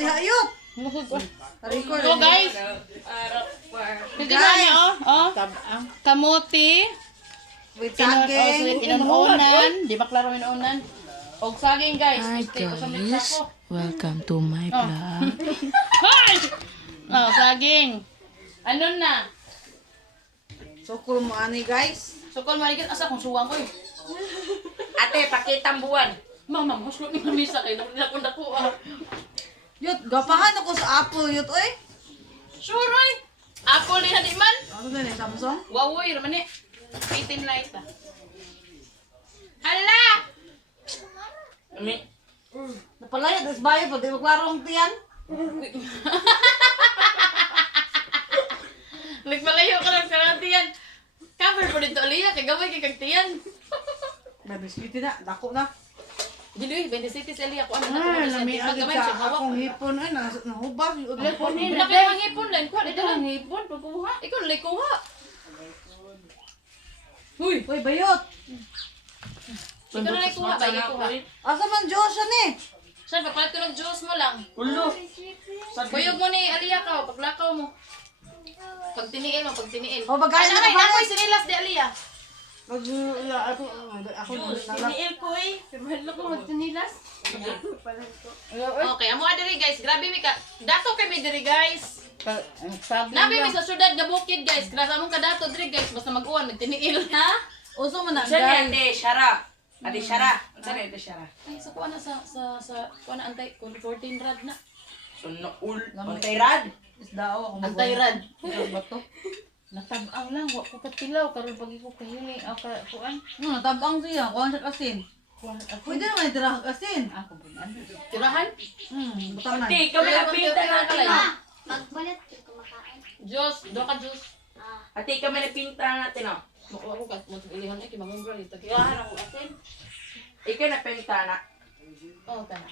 diha yun. Record. So guys, tignan niyo oh. Kamuti, With saging. inunan, di ba klaro inunan? Og saging guys. Hi Gusto ko sa mix guys, ako. welcome to my vlog. Hoy! Oh, saging. Ano na? Sukul mo ani guys. Sukol maligid asa kung suwang ko eh. Ate, pakitang buwan. Mama, mas ni misa kay nakita ko ah. Yut, gapahan ako sa Apple yut oy. Sure oy. Apple ni hadi man. Ano din Samsung? Wawoy raman ni. 18 light ah. Hala! Kami. Napalaya des bayo pa di maglarong tiyan. Nagmalayo ka lang sa tiyan. Cover po dito Aliyah kay gamay kay kag tiyan. May biskuit na, dako na. Dili 27 sa Aliyah ko ano na Ay, ko lami sa agad gamay sa siya hawak. akong hipon ay nahubag yut. Laki ang hipon lang ko dito lang hipon pagkuha. Ikaw lay kuha. Huy, Uy, bayot. ikaw na lay kuha ba kuha. Asa man Diyos yan eh. Saan papalit ko ng juice mo lang. Ulo. Buyog mo ni Aliyah ka paglakaw mo. Pag tiniil mo, pag tiniil. O, bagay na Ay, ka napoy sinilas di Aliyah. Ako Tiniil ko eh. Pero ko magtinilas. Okay, amo diri guys. Grabe mi ka. Dato kami diri guys. Nabi mi sa syudad nga bukid guys. Grasa among kadato diri guys. Basta mag-uwan nagtiniil. Ha? Uso man na Saan guys. ate, Shara? Ate, Shara. Saan ate, Shara? Ay, sa kuha na sa kuha na antay. 14 rad na. Sunoul. Antay rad. Isdao ako Antay rad. bato. Natabang lang. Wa ko katilaw. Karoon pag ko kahili. Ako kuan. Natabang siya, kuha siya kasin. Pwede naman itira kasin. Ako bunan. Tirahan? Butang na. Ate, kami napinta natin ha. Magbalat ko kumakain. Juice. Do ka juice. Ate, kami napinta natin ha. Makuha ko kat mo ilihan ay kimangungra dito. Kaya ako asin. Ikaw napinta na. Oh, tana.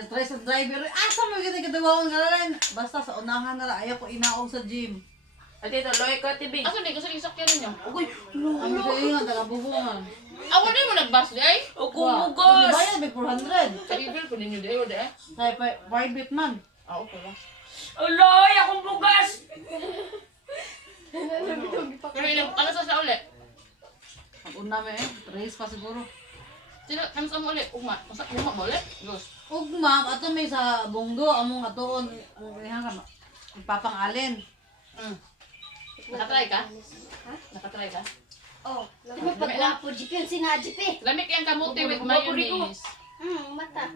Stress sa driver. Asa mo kita kadawon garan. Basta sa unahan na lang ayaw ko inaog sa gym. Ate, tuloy ko, tibig. Ako di ko sa isakyan ninyo. Uy, Ang sayo nga taga-bubungan. Ako din mo nagbas di ay. o kumugos. Bayad may 400. Sa ibil ko ninyo di ay. Di ay. Kaya private man. Ah, okay lang. Uloy, akong bugas. Pero ilang, ano sa uli? Ang una mo race pa siguro. Sino, ano sa mo uli? Ugma. Masa, ugma mo uli? Dos. Ugma, ato may sa bunggo, among atoon. Ang kaya ka, ipapang-alin. Nakatry ka? Nakatry ka? Oh, di ba pagwapo jeep yun si Najip eh. Lamig yung kamuti with mayonnaise. Mata.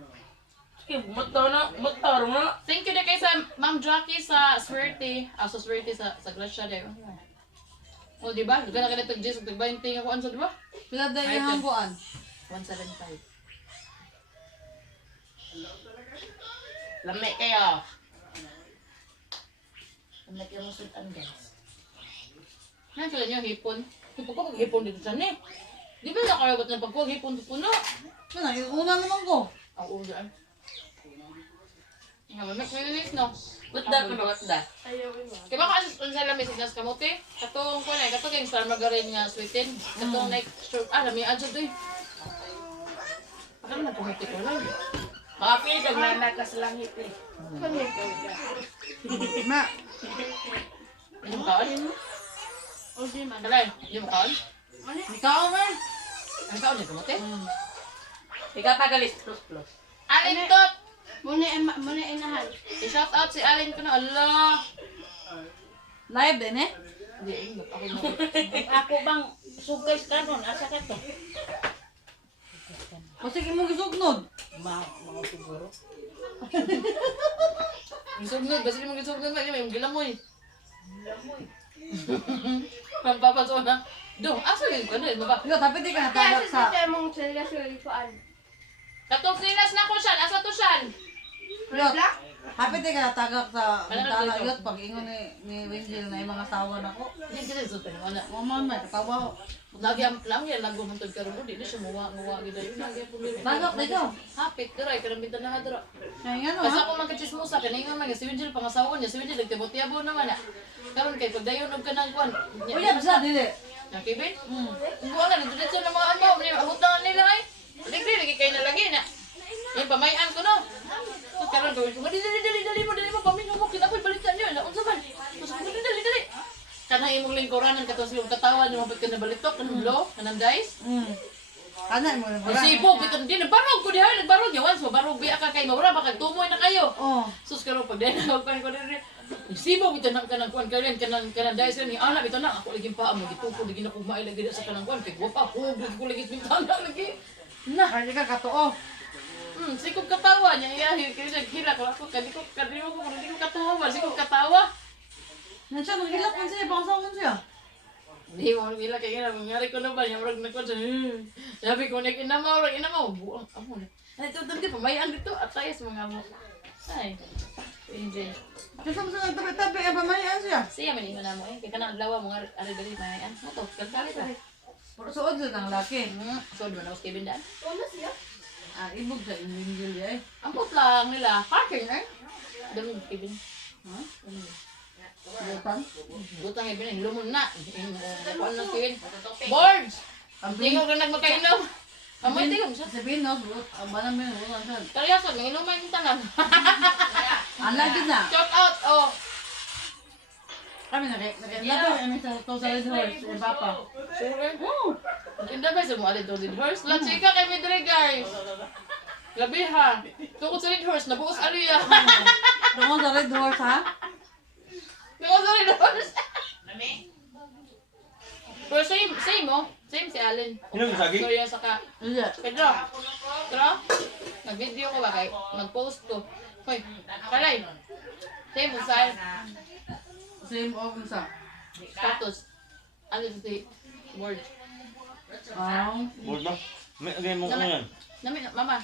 Magtaro na. Thank you na kay sa Ma'am Jackie sa Swerte. Ah, sa Swerte sa Gracia din. O, di ba? Duga na ka na tag-Jess. Tag-20 ako anso, di ba? Pila dahil yung hangguan. 175. Lamig kayo. Lamig yung musudan, guys. Ano sila niyo, hipon? Hipon ko, hipon dito sa ni. Di ba nakarabat na pagkuha, hipon sa puno? Ano, yung una naman ko. Ang ulan. Lamig mayonnaise, no? Watda ko na, watda. Kaya baka sa lamis sinas kamote, katong ko na, katong yung star margarine nga sweeten, katong like, lami adyo doy. Pakam na kamote ko lang. Kapi, nagnanakas langit eh. Ma, Hindi mo kaon? Kalay, hindi mo kaon? ikaw man. Ang kaon yung kamote? Ikaw tagalis, plus. Alin tot! Muna inahan. I-shout out si Alin ko na, Allah! Live din eh. Hindi, ako mo. Ako bang sugay ka nun? Asa ka to? Kasi mo gisugnod. Mga siguro. Gisugnod, basta mo gisugnod na, yung gilamoy. Gilamoy. Pampapaso na. Do, asa yun ko na, baba. Ikaw, tapi di ka natagak sa... mong silas yung ikuan. Katong silas na ko siya, asa to siya? Yot, happy di ka natagak sa Ano na bintana to? yot pag ingon ni Wingil na yung mga sawa na ko. Hindi kasi sutin mo na. Maman, may katawa. Lagi ang lang yan, lago mong tagkaroon mo, di na siya muwa gida yun. Lagi ang pulir. Tagak dito. Hapit, diray, karambita na hadra. Kaya nga no, Kasi ha? ako magkachismosa, kanina nga, si Winjil, pangasawon niya, si Winjil, nagtibot-tiyabo naman na. Karon kay pagdayon og kanang kwan. Uy, bisa, dili. Nakibit? Ang buwan na, dito sa mga ano, abutangan nila ay. Ligri, lagi kayo na lagi na. Yan, pamayan ko no. karon gawin ko, dali mo, pamingo mo, kinapoy balikan niyo, unsa man. Tapos dali. Kanang imong lingkuranan katong yung katawan yung mabit ka na balitok, kanang blow, kanang dice. Ana mo na. Sibog, biton din, nagbarog ko diha, nagbarog yawan, so barog biya ka kay mawala, baka tumoy na kayo. Oh. Sus karon pag dahil nakakuan ko diri. Sibog biton na kanang kuan karon, kanang dice ni ana biton na ako lagi pa mo gituko, lagi na kumain lagi sa kanang kuan, kay guwapa ko, ko lagi bintana lagi. Na. Ay ka katuo. Sikog katawa niya, iya, kaya hila ko ako, kadi ko katawa, sikog katawa. Nandiyan ang hilak man siya, bangsa siya. Hindi mo hila, kaya nga, nangyari ko na ba, yung marag nagkon siya, sabi ko, inamaw, buang, amo na. Ay, ito, hindi, pamayaan dito, at tayo sa mga amo. Ay, hindi. Kasi mo sa nagtabi-tabi, ay pamayaan siya. Siya, maniho na mo eh, kaya ka na lawa mo nga, ari-dali, mayaan. Mo to, kalkali pa. Puro suod siya ng laki. So, doon ako Kevin daan. Ah, ibog sa injil eh. Ang lang nila, parking eh. Doon yung Kevin. Ha? Butan. Butang Kevin, lumon na. Kuan ng Kevin. Boards! Tingog na nagmakainom. Amoy tingog siya. Sabihin no, buot. Ang banang mo yung butan siya. Karyasod, ng inuman yung tanan. Ang lagi na. Shout out, oh. Kami nakikita kami sa Red Horse, eh Papa. Sure. Maganda ba sa mga Red Horse? Let's chika kay Midre, guys. Gabi ha. Tukod sa Red Horse, nabuos aliya. Tungo sa Red Horse ha? Tukod sa Red Horse. Pero same oh. Same si Allen. Sino yung saging? So yung saka, Hindi. Pedro. Nag-video ko ba kay? Nag-post ko. Hoy, kalay. Same mo sa Same o sa. status. Ano si word? Board ba? May again mo ano yan? Nami, mama.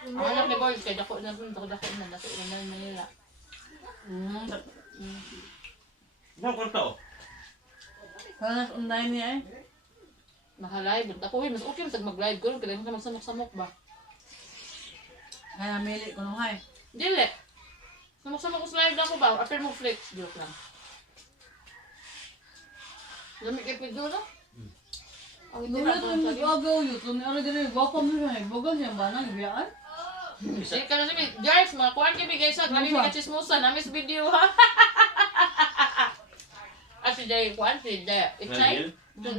Ang anak ni Boyd, kaya dako na dako na Manila. Isang kwarta oh. Kanas unday niya eh. Naka-live. Ako, mas okay mas mag-live ko. Kailangan ka magsamok-samok ba? Kaya namili ko nung hay. Dili. Samok-samok ko sa live lang ko ba? After mo flex. Joke lang. Lamig kay Pedro na? Ang ito Hindi na na ito ito. yung mag-agaw yun. Kung ano din yung gwapa mo siya. Bugan siya ba nang ibiyaan? Sige ka na sabi, Jars, mga kuwan kami guys ha. Kami may kachismosa. Namis video ha. Si Jay kuwan, si Jay. Itchay?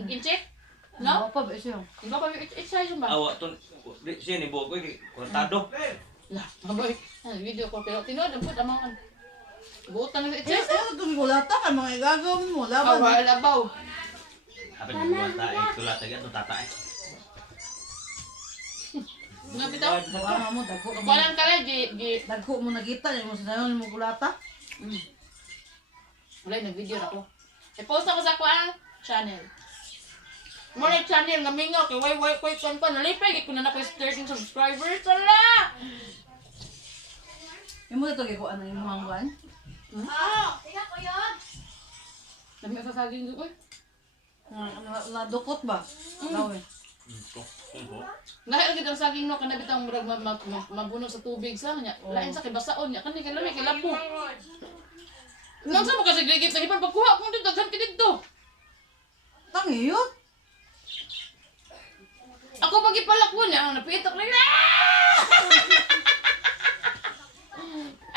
Incheck? No? Gwapa ba siya? Di ba kami itchay siya ba? Awa to. Siya ni Bogo kwartado. Lah, maboy. Video ko pero tinood ang put amang buutan ng Eh, itchay. ano itong gulata ka? Mga igagawin mo. Laban. Awal abaw. Apa yung kwarta eh? Tulat lagi ito tata eh. Nga bitaw. Buwan mo, dagko. Kapalan ka lang, Dagko mo nakita. Yung mo sa dayon mo gulata. Wala, nag-video na ko. I-post ako sa kuwang channel. Muna channel nga mingaw, kay way kwan pa, nalipay, kung na ako 13 subscribers, ala! Yung mo ito gikuan na yung mga kuwan. Dami ka saging doon, Nadukot ba? Lawi. Ngahil kita saging no, kanabit ang murag mabuno sa tubig sa kanya. Lain sa kay basaon niya, kani kay lami, kay labo. Nang sa mo kasi gigit lagi pa pagkuha kung dito, daghan ka dito. Tangi yun. Ako pag ipalak mo niya, napitak na yun.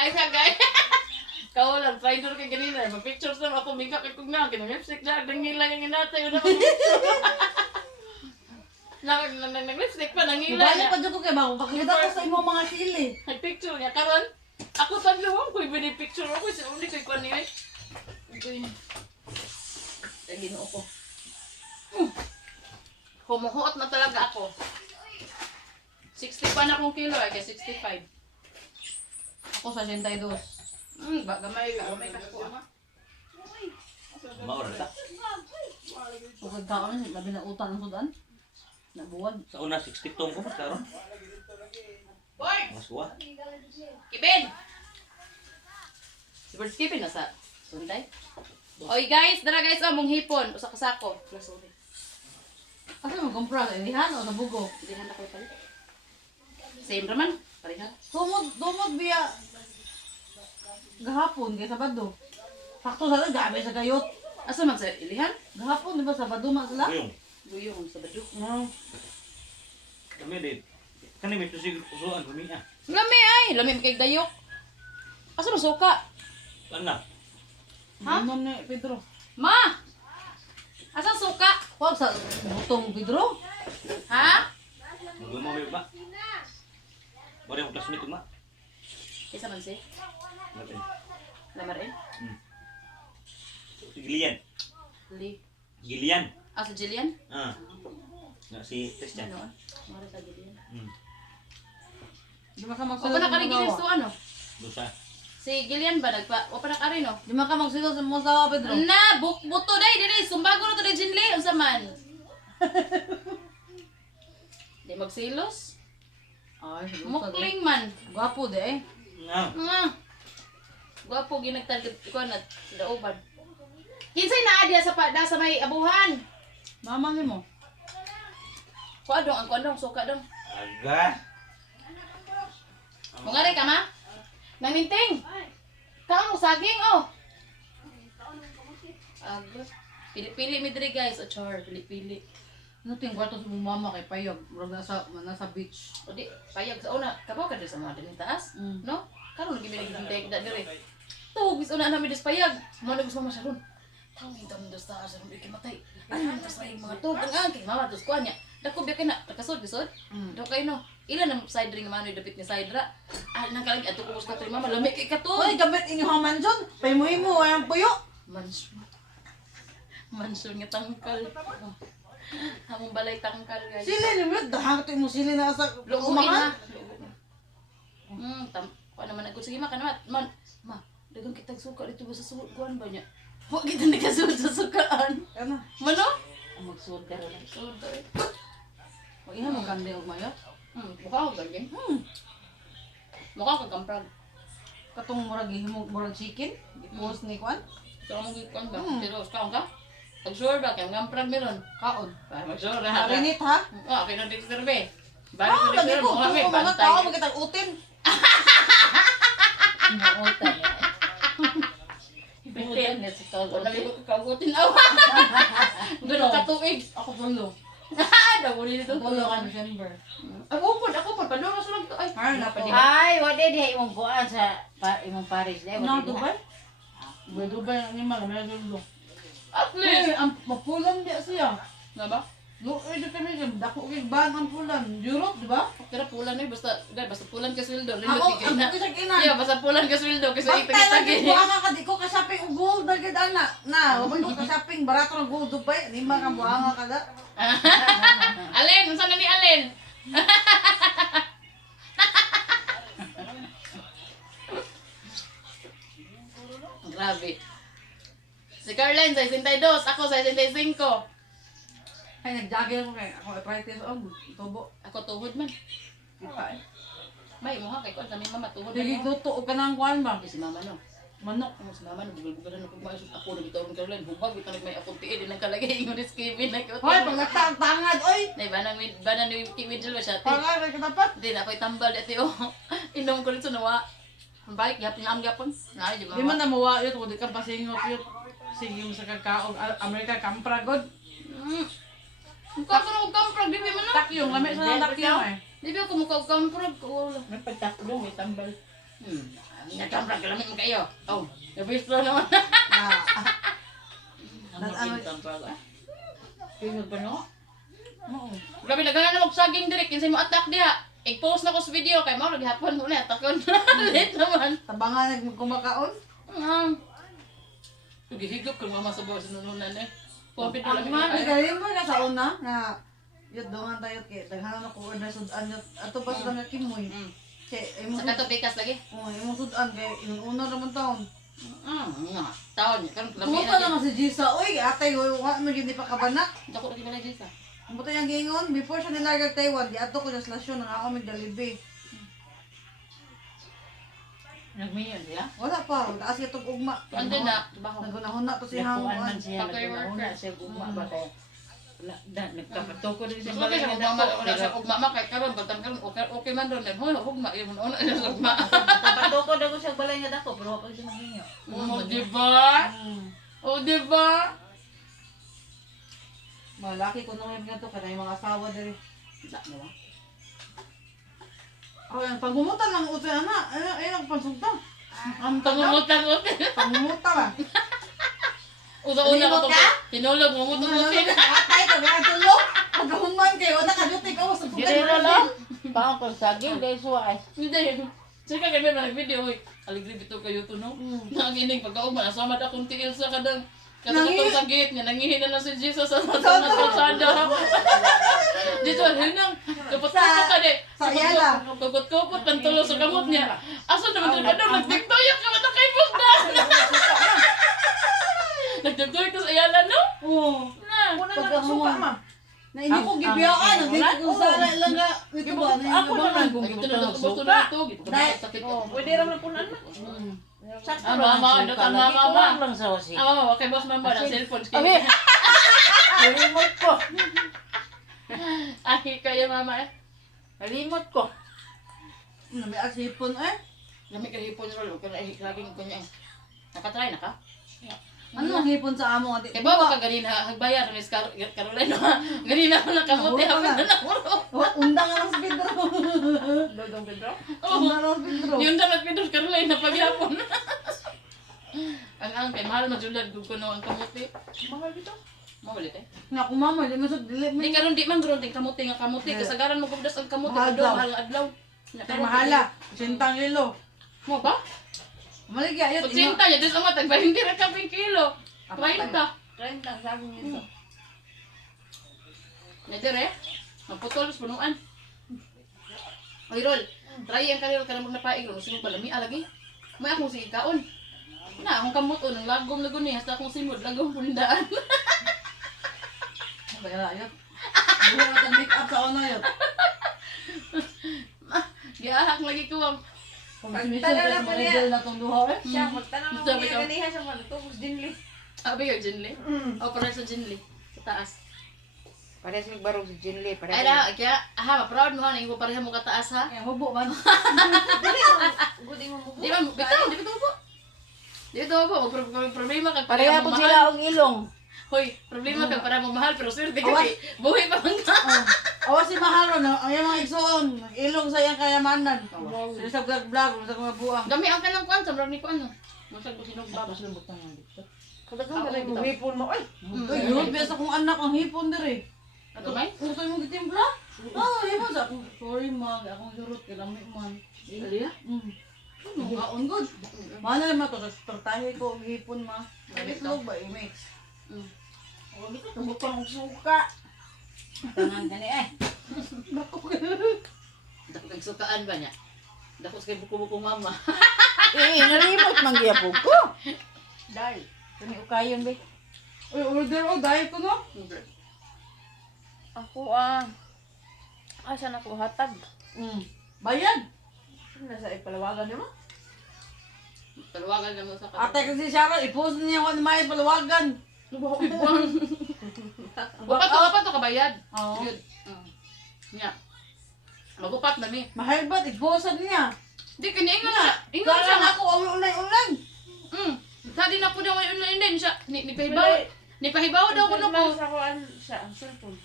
Ay, sagay. Kau lang, traitor kay ganina. Ma-pictures na ako, mingka kay kung na. Kinang-lipstick na, nangila yung inatay. Nag-lipstick pa, nangila Ibalik niya. pa dyan ko kay Bako. Pakita ko sa imo mga sili. Nag-picture niya. Karon, ako tagluwang ko, ibinipicture ako. Sa uli ko'y kwan niya. Ay, ginoo ko. Humuhuot na talaga ako. 60 pa na akong kilo ay, kaya 65. Ako sa 82. Gamay ka ko ama. Maura ta. Sukad ka kami, labi na utang ang sudan. Nabuwag. Sa una 60 tong ko mas karon. Boy! Mas wa. Kibin! Si Birds Kibin nasa sunday. Oy guys, dara guys, mong hipon. Usa ka sako. Plus ulit. Asa mo kumpra? Sa ilihan o sa bugo? Hindi handa ko palit. Same raman. Pareha. Tumod biya. Gahapon kay Sabado. Sakto sa gabi sa kayot. Asa man sa ilihan? Gahapon di ba Sabado man sila? Yung Buyong sa baduk. No. Kami din. Kani may tusig usuan kami ah. Lami ay, lami kay dayok. Asa mo suka? Kana. Ha? Ano ni Pedro? Ma! Asa suka? Huwag sa butong Pedro. Ha? Gumawa ba? Bari ang classmate ma. Isa man si? Natin. Lamar eh? Gilian. Li. Gilian. Asa Jillian? Ah. Na si Christian. Ano? Mara sa Jillian. Di ba ka O magsulod pa sa nakari mga Gillian gawa? to ano? Dosa. Si Gillian ba nagpa? O pa nakari no? Di ba ka magsulod sa mga gawa, Pedro? Na, buto day, dili, sumbago na to day Jinli, unsa man? Di magsilos? Ay, Mukling man. Gwapo di eh. Nga. Nga. Gwapo ginagtarget ko na daoban. Kinsay naa diya sa pada sa may abuhan. Mama ni mo. Kuadong ang kuadong suka dong. Aga. Mungare ka ma? Naminting. Kaon mo saging oh. Aga. Pili-pili mi diri guys, o char, pili-pili. Ano ting kwarto sa mong mama kay Payog? Murag nasa beach. O di, payag sa una. Kabaw ka diri sa mga din taas. No? Karon lagi mi naging da diri. Tuog bis una namin dis payag. Mo nagus mama siya ron. Tawag kita mo dos taas ron ikimatay. Ano tas may mga tuog ang angke mama dos kuanya. Dako biya kana nakasod bisod. Do kay no. Ilan ang side ring manoy dapit ni side ra. Ah nang kalag ato ko sa mama lami kay kato. Hoy, gamit inyong mansion. Paymuhi mo ang puyo. Mansyon. Mansyon nga tangkal. Hamong balay tangkal guys. Sili ni mo, dahang mo sili na sa Luguin umahan. na. Kuha naman ako. Sige ma, kanamat. Ma, dagang kitag suka dito ba sa kuhan ba niya? Huwag kita nagkasunod sa sukaan. Ano? Mano? Ang magsuod ka rin. Sunod ka eh. O iha mo kande og mayo. Mukha ko gagawin. Mukha ko kamprag. Katong murag himog murag chicken. Ipos ni Kwan. So, among gikuan ba? Pero, kaon ka? Pag-sure ba? Kaya kamprag meron. Kaon. Para mag-sure na. Marinit ha. Okay na dito sirbe. Balik Ah, ko dito lagi sirbe. ko. Mukha may Mga bantay. tao magkitag utin. Nautan niya. Bitin. Net sa Wala tawag. ko kagutin awa. Ganun katuig. Ako tulo. Daw dito. Tulo ka December. Ako po, paduro sa lang to. Ay, Ay, napadi. Ay, wala di imong kuan sa imong Paris dai. Na Dubai? Dubai ang ima na dulo. at least. Ang mapulan di siya. Na ba? No, ito kami dyan. Dako kay ban ang pulan. Europe, di ba? Pero pulan eh, basta pulan ka sweldo. Ako, Limot ka na. ako sa kinan. Yeah, basta pulan ka sweldo kasi Pagtay lang itag-itag yung buhanga ka, di ko ka-shopping og gold na gid ana. Na, wabay ko ka-shopping, barato ng gold Dubai. Di ba ka buhanga ka da? Alin, unsa na ni Alin? Grabe. Si Carlen sa 62, ako sa 65. Ay, nag-jogging ako kay ako arthritis og tubo. Ako tuhod man. Kita eh. May mo ha kay kon kami mama tuhod Dili man mo. luto og kanang kuan ba? Si mama no. Manok. Ano si mama no bugol-bugolan ako maisog ako na bitaw ng Carlen. Hubag bitaw may akong tiid din ang kalagay ingon ni Kevin na ko. Hoy, paglata ang tangad, oy. Nay banang ni Kevin ba siya. Pagay ka dapat. Hindi na ako'y tambal dati oh. Inom ko rin sa nawa. Ang balik, gapon na ang gapon. Ay, di Di man ba? na mawa yun, kung di ka pasingop yun. Sige mo sa kakaog, Amerika kampra god. Mukha ko na kamprag, di ba man na? Takyong, lamig sa takyong eh. Di ba ako mukha kamprag ko? May pagtaklo, may tambal. Nagkamprag ka lamig kayo. Oh, nabistro naman. Na, Ang ano- tambal ah. Tingog ba no? oo. Grabe, naghanan na magsaging direct. Kinsay mo attack diha. I-post na ko sa video kay mo naghapon mo na atakon. Late naman. Tabangan nagkumakaon. Higop kung mama sa bawa sa nununan eh. Pumpit mo Ang lamig mga kayo. galing mo na sa una na yun doon tayo kay daghanan ako order sudan yun ato pa sa mga kimoy. Kay imo Sa kato bikas lagi. imo sudan kay yung una ra man taon. Nga. Taon niya. Karon lami Kumusta na. naman si Jisa? Oy, atay, wa mo yun di pa kabana. Dako lagi na dyan sa. Ang buto yung gingon, before siya nilargag Taiwan, di ato ko sa slasyon ng ako may Jollibee. Nagminyon siya? Wala pa, taas itong ugma. Ando na. Bako. Nagunahon na to si Hang. Nakuan man siya. Factory Nagkauna worker. siya gugma ba kaya? Nagkapatoko din siya. So, kasi balay ugma na wala sa ugma ma kay karon batan karon okay man ron. Hoy, ugma yun una sa ugma. Nagkapatoko daw ko siya balay nga dako, pero wala siya maghinyo. Oh, di ba? Oh, di ba? Malaki ko nung yung to kada yung mga asawa diri. Wala mo ba? Ako yan, pagmumutan lang utoy ana. Ayun ang pansugtang. Ang Pangungutan-ngutan. pagmumutan lang. Una-una ko ito. Tinulog mo mo tumutin. Atay ka, mga tulog. Pagkahuman kayo, nakaduti ka mo sa Girero lang. Pang ko saging dahil suway. Hindi. Sika kami na nag-video. Uy, aligri bito kayo to, no? Nanginig pagkauma. Nasamad akong tiil sa kadang katong sagit niya. Nangihin na si Jesus sa kalsada. Dito, hinang. Kapot-kapot ka de. Sa Ayala. Kupot-kupot ang tulo sa kamot niya. Asa naman rin ba daw? Nagtiktoyak ka na kay Bugda. Nagtiktoyak ka sa Ayala, no? Oo. Na. Pagkahuman. Na hindi ko gibiyaan. Nagdito ko sa lang nga. Ito ba? Ako naman kung Ito gusto na ng gusto suka. na ito. Sakit. Pwede naman punan na. Sakto Ah, lang mama, ang ano suka. ka, Lagi mama? ko lang sa wasi. Ah, mama, okay, boss mama, na cellphone. Abi! Remote ko. Ahi kayo, mama eh. Remote ko. May asipon eh. Lami ka hipon roll, okay na laging kanya. Nakatry na ka? Ano ang hipon sa amo? Kaya ba ka ganina, hagbayar, Miss Caroline, ha? Ganina ako nakamuti, Nahuro ka hapon na. na nakuro. Undang nga lang sa Pedro. Dodong Pedro. Undang lang sa Pedro. Yung dapat Pedro Caroline na paghapon. Ang angke, mahal magsulad kung kuno ang kamuti. Mahal dito. Mawalit eh. Naku mama, di mo sa dili. Di karon di man gron ting kamuti nga kamuti, kasagaran mo kubdas ang kamuti, Mahal kado daw. mahal nga adlaw. Tay mahala. 80 kilo. Mo ba? Maligya yun. Pagsinta niya, des amat, hindi ra ka kilo. 30. 30 sabi nito. Nadire, magputol sa punuan. Oy, Rol, try ang kanil ka naman napaig, Rol. Sino pala, may alagi. May akong sige kaon. Na, akong kamot o, nang lagom na guni, hasta akong simod, lagom pundaan. Kaya yun. Buhay na make up sa ono yun. Giahak lagi ko ang Pag-mission kasi mga idol na itong duha eh. Siya, magtanong mo Sabi ko. niya ganihan siya malutubos din li. abi yung Jinli. O, para sa Jinli. Sa taas. Para sa barog si Jinli. Ay na, kaya, aha, proud mo ha, nang pareha mo kataas ha. Kaya hubo man. Gudi mo mo. Di ba, bitaw, di ba ito po? Di ba ito po, problema kag Pareha po sila ang ilong. Hoy, problema kag para mo mahal, pero swerte ka kay buhay pa man ka. Awa si Mahalo na, ang yung mga igsoon, ilong sa iyang kayamanan. Sila sa vlog-vlog, sa mga buang. Gami ang kanang kuan, sa ni kuan no. Masag ko sinog babas ng butang nga dito. Kadagang na rin mo hipon mo. Ay! Uy, yun, biasa kong anak ang hipon diri. Ato may? Utoy mo gitimpla? Oo, hipon sa akong, sorry mag, akong surot, kilami man. Dali ha. Kaon good. Mana naman to, sa tortahe ko, ang hipon ma. Itlog ba, i-mix? Oh, dito tubok pa ng suka. Tangan gani eh. Dako kag sukaan ba niya? Dako sa kay buko-buko mama. Nalimot man gyapon ko. Dai. Kani ukayon be. Uy, order o, dahil ko no? Ako asa na ko hatag. Bayad. Nasa ipalawagan mo? Taluwagan naman sa Ate kasi Sharon, i-post niya ako ni Mayas Palawagan. Upat to kabayad. Oo. Good. Nya. Magupat na mi. Mahal ba't, i-post niya. Di kini ingon na. Ingon Kaya siya nga nga. ako, online. Dadi na po daw ay online din siya. Ni pahibaw. Ni pahibaw daw ko Internal ko. sa kuan sa ang cellphone.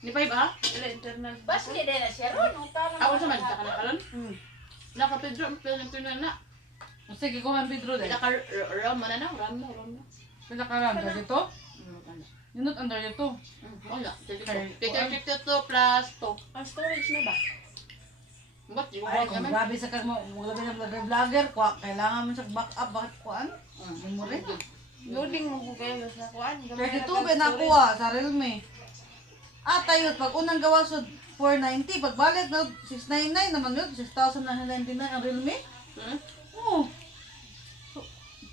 Ni pahibaw. Ila internal. Bas di na siya ron. Ako sa man ka na karon. Naka-Pedro na. Sige, kuhan Pedro dahil. Pinaka-ram na na. Ram na. Pinakaram, dahil ito? Yunot under ito. Wala. Okay. 32 plus 2. Ang storage na ba? Ba't di ko Ay, kami? kung grabe sa kag mo, grabe sa vlogger, kailangan mo sa backup, bakit kuhan? Memory. Loading mo ko kayo sa kuan. Kaya ito, nakuha sa Realme. Tayo, pag unang gawa sa 490, pag balik na 699 naman yun, 6,999 ang Realme. Oo. So,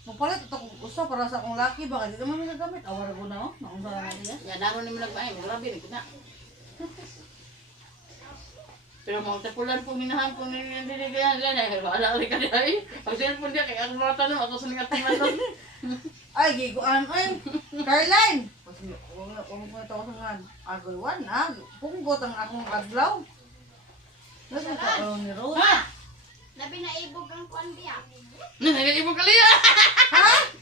mapalit ito kung gusto para sa akong laki, baka hindi naman nagagamit. Awar ko na, naunsa na niya. Ya, naroon ni mo nagmaay. Grabe rin ko na. Pero mga tapulan po minahan po nila kaya wala rin ka dahil. Pag cellphone niya, kaya ang mga tanong, ako sa mga tingalan. Ay, giguan, ay, Caroline! Kasi, huwag mo ito ako sa agulwan, punggot ang akong adlaw. Nasa ka, ni Rose. Labi na ibog ang kuan biya. Nagiging mo kaliya.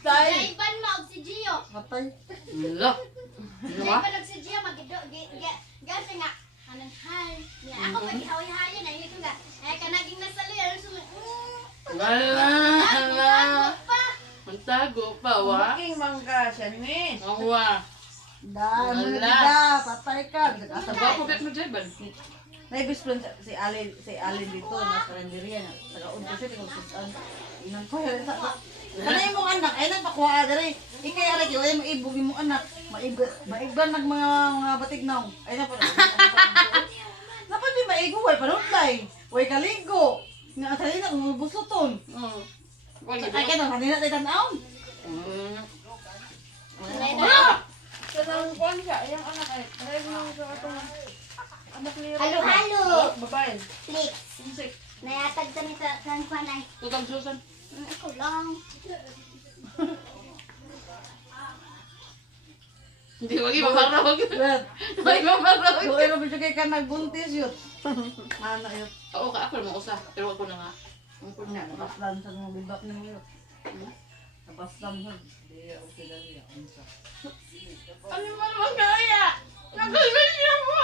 Jaiban mo og si Gio. Patay. Lo. Jaiban og si Gio magido gasi nga hanan hal. Nga ako magihawi-hawi na ito nga. Ay kanaging nasali ano sumi. Wala. Pa. Mantago pa wa. Making mangga siya ni. Wa. Da, Wala. da, patay ka. Sa ba ko bet mo Jayban? Naibis friend si Alin dito na kalendarya na. Taga-un ko siya tingog sudan. Inang ko yun sa. Kanay mong anak ay nagpakuha dere. Ikay ara gyud ay maibugi mong anak. Maigban nag mga batignaw. Ay na pa. Napa di maigo way panutlay. Way kaligo. Nga atali na umubusoton. Ay kanang kanina tay tan-aw. Sa nang kuan siya, iyang anak ay. Pareho nang sa atong anak niya. Halo-halo. Babae. Flix. Sinsik. Nayatag ta ni sa kan kuan ay. Tutang Susan. Ako lang. Hindi wagi mamarog. Wait. Wagi mamarog. Yo ay mabidyo kay ka nagbuntis yun. Mana yun. Oo ka ako mo usa. Pero ako na nga. Ang ko na. Nabasdan sa mga bibak ni mo yun. Nabasdan sa. Di okay lang yan. Unsa. Ano man naman kaya? Nagkasaya mo!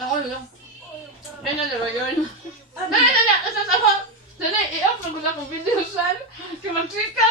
Ako lang. Kaya na laro yun. Nana! Nasasama! Nana, i-up na ko na akong video saan. Kaya mag-trika